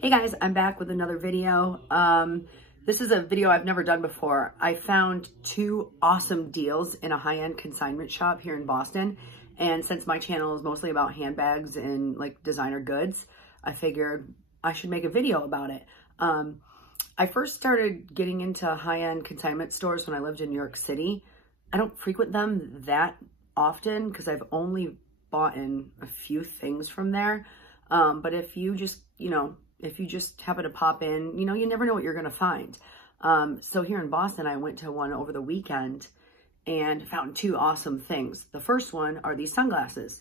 Hey guys, I'm back with another video. This is a video I've never done before. I found two awesome deals in a high-end consignment shop here in Boston. And since my channel is mostly about handbags and like designer goods, I figured I should make a video about it. I first started getting into high-end consignment stores when I lived in New York City. I don't frequent them that often because I've only bought in a few things from there. But if you just, if you just happen to pop in, you never know what you're going to find. So here in Boston, I went to one over the weekend and found two awesome things. The first one are these sunglasses.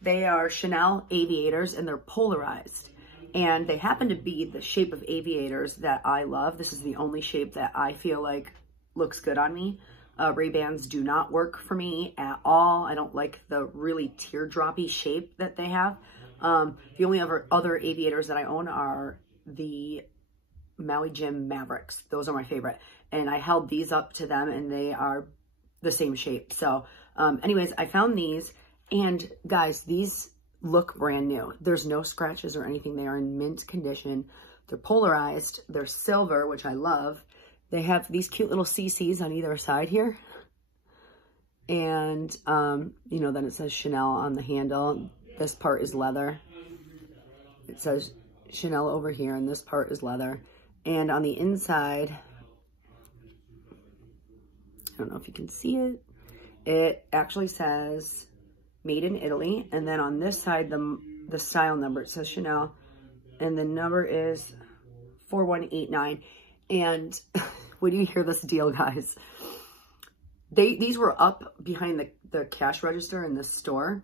They are Chanel aviators and they're polarized. And they happen to be the shape of aviators that I love. This is the only shape that I feel like looks good on me. Ray-Bans do not work for me at all. I don't like the really teardroppy shape that they have. The only other aviators that I own are the Maui Jim Mavericks. Those are my favorite. And I held these up to them and they are the same shape. So anyways, I found these, and guys, these look brand new. There's no scratches or anything. They are in mint condition. They're polarized. They're silver, which I love. They have these cute little CCs on either side here. And, then it says Chanel on the handle. This part is leather. It says Chanel over here, and this part is leather. And on the inside, I don't know if you can see it, it actually says made in Italy. And then on this side, the style number, it says Chanel, and the number is 4189. And when you hear this deal, guys, these were up behind the cash register in the store.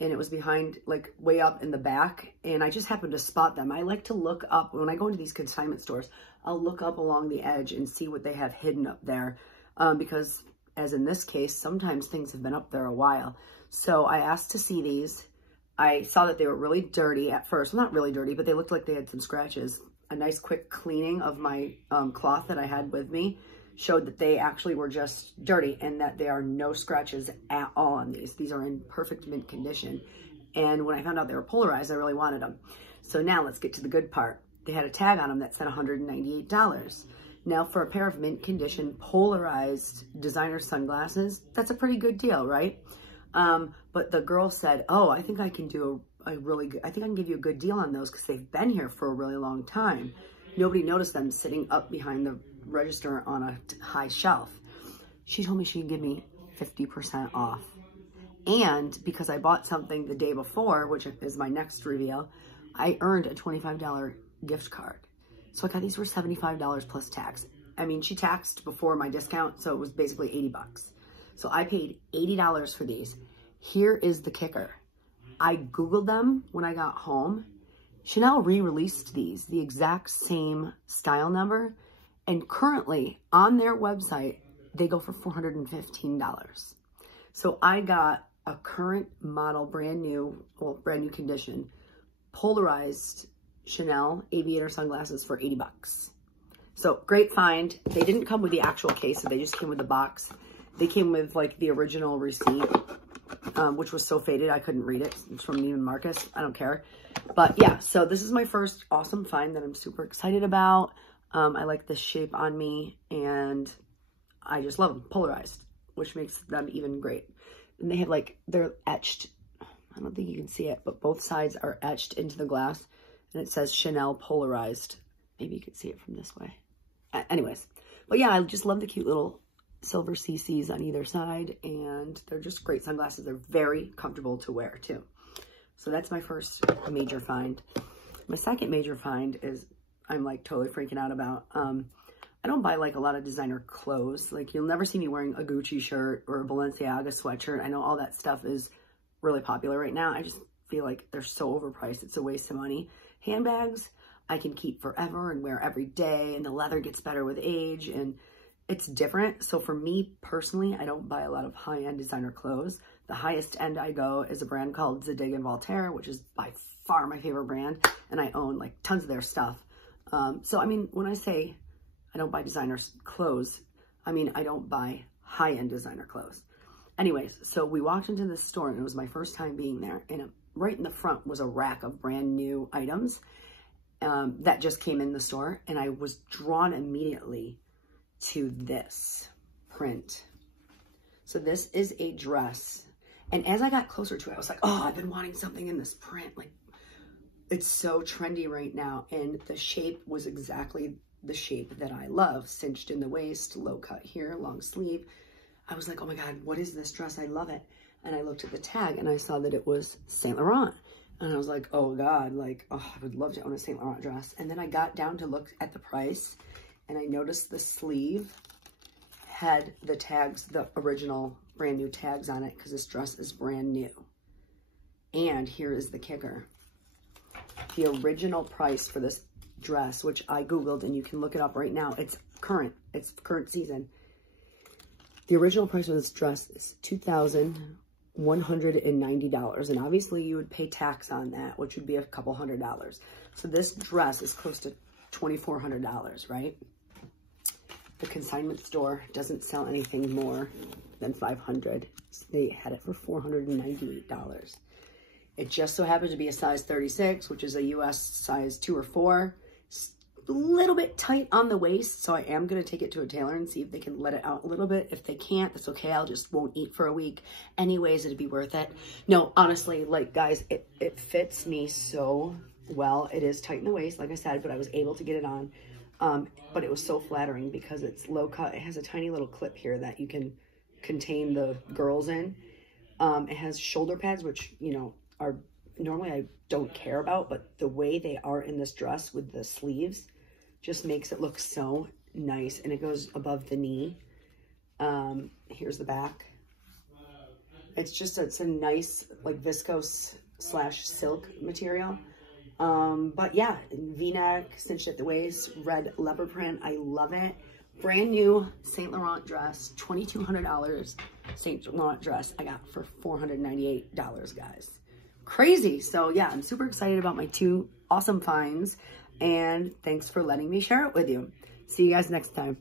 And it was behind, like, way up in the back. And I just happened to spot them. I like to look up, when I go into these consignment stores, I'll look up along the edge and see what they have hidden up there. Because, as in this case, sometimes things have been up there a while. So I asked to see these. I saw that they were really dirty at first. Well, not really dirty, but they looked like they had some scratches. A nice quick cleaning of my cloth that I had with me showed that they actually were just dirty and that there are no scratches at all on these. These are in perfect mint condition. And when I found out they were polarized, I really wanted them. So now let's get to the good part. They had a tag on them that said $198. Now for a pair of mint condition polarized designer sunglasses, that's a pretty good deal, right? But the girl said, oh, I think I can do I think I can give you a good deal on those because they've been here for a really long time. Nobody noticed them sitting up behind the register on a high shelf. She told me she'd give me 50% off. And because I bought something the day before, which is my next reveal, I earned a $25 gift card. So I got these for $75 plus tax. I mean, she taxed before my discount, so it was basically 80 bucks. So I paid $80 for these. Here is the kicker. I Googled them when I got home. Chanel re-released these, the exact same style number. And currently on their website, they go for $415. So I got a current model, brand new condition, polarized Chanel aviator sunglasses for 80 bucks. So great find. They didn't come with the actual case, so they just came with the box. They came with like the original receipt, which was so faded I couldn't read it. It's from Neiman Marcus. I don't care. But yeah, so this is my first awesome find that I'm super excited about. I like the shape on me, and I just love them polarized, which makes them even great. And they have like, they're etched. I don't think you can see it, but both sides are etched into the glass, and it says Chanel polarized. Maybe you can see it from this way. Anyways, but yeah, I just love the cute little silver CCs on either side, and they're just great sunglasses. They're very comfortable to wear too. So that's my first major find. My second major find is I'm like totally freaking out about. I don't buy like a lot of designer clothes. Like you'll never see me wearing a Gucci shirt or a Balenciaga sweatshirt. I know all that stuff is really popular right now. I just feel like they're so overpriced. It's a waste of money. Handbags, I can keep forever and wear every day, and the leather gets better with age, and it's different. So for me personally, I don't buy a lot of high-end designer clothes. The highest end I go is a brand called Zadig & Voltaire, which is by far my favorite brand, and I own like tons of their stuff. So I mean, when I say I don't buy designer clothes, I mean I don't buy high-end designer clothes. Anyways, so we walked into this store, and it was my first time being there, and right in the front was a rack of brand new items. that just came in the store, and I was drawn immediately to this print. So this is a dress. And as I got closer to it, I was like, oh, I've been wanting something in this print. Like, it's so trendy right now. And the shape was exactly the shape that I love. Cinched in the waist, low cut here, long sleeve. I was like, oh my God, what is this dress? I love it. And I looked at the tag and I saw that it was Saint Laurent. And I was like, oh God, like, oh, I would love to own a Saint Laurent dress. And then I got down to look at the price and I noticed the sleeve had the tags, the original brand new tags on it, because this dress is brand new. And here is the kicker. The original price for this dress, which I Googled and you can look it up right now. It's current season. The original price of this dress is $2,190. And obviously you would pay tax on that, which would be a couple $100. So this dress is close to $2,400, right? The consignment store doesn't sell anything more than $500. So they had it for $498. It just so happened to be a size 36, which is a US size 2 or 4. It's a little bit tight on the waist, so I am going to take it to a tailor and see if they can let it out a little bit. If they can't, that's okay. I'll just won't eat for a week. Anyways, it'd be worth it. No, honestly, like, guys, it fits me so well. It is tight in the waist, like I said, but I was able to get it on. But it was so flattering because it's low cut. It has a tiny little clip here that you can contain the girls in. It has shoulder pads, which, you know, are normally I don't care about, but the way they are in this dress with the sleeves just makes it look so nice. And it goes above the knee. Here's the back. It's a nice, like, viscose / silk material. But yeah, V-neck, cinched at the waist, red leopard print. I love it. Brand new Saint Laurent dress, $2,200 Saint Laurent dress I got for $498, guys. Crazy. So yeah, I'm super excited about my 2 awesome finds, and thanks for letting me share it with you. See you guys next time.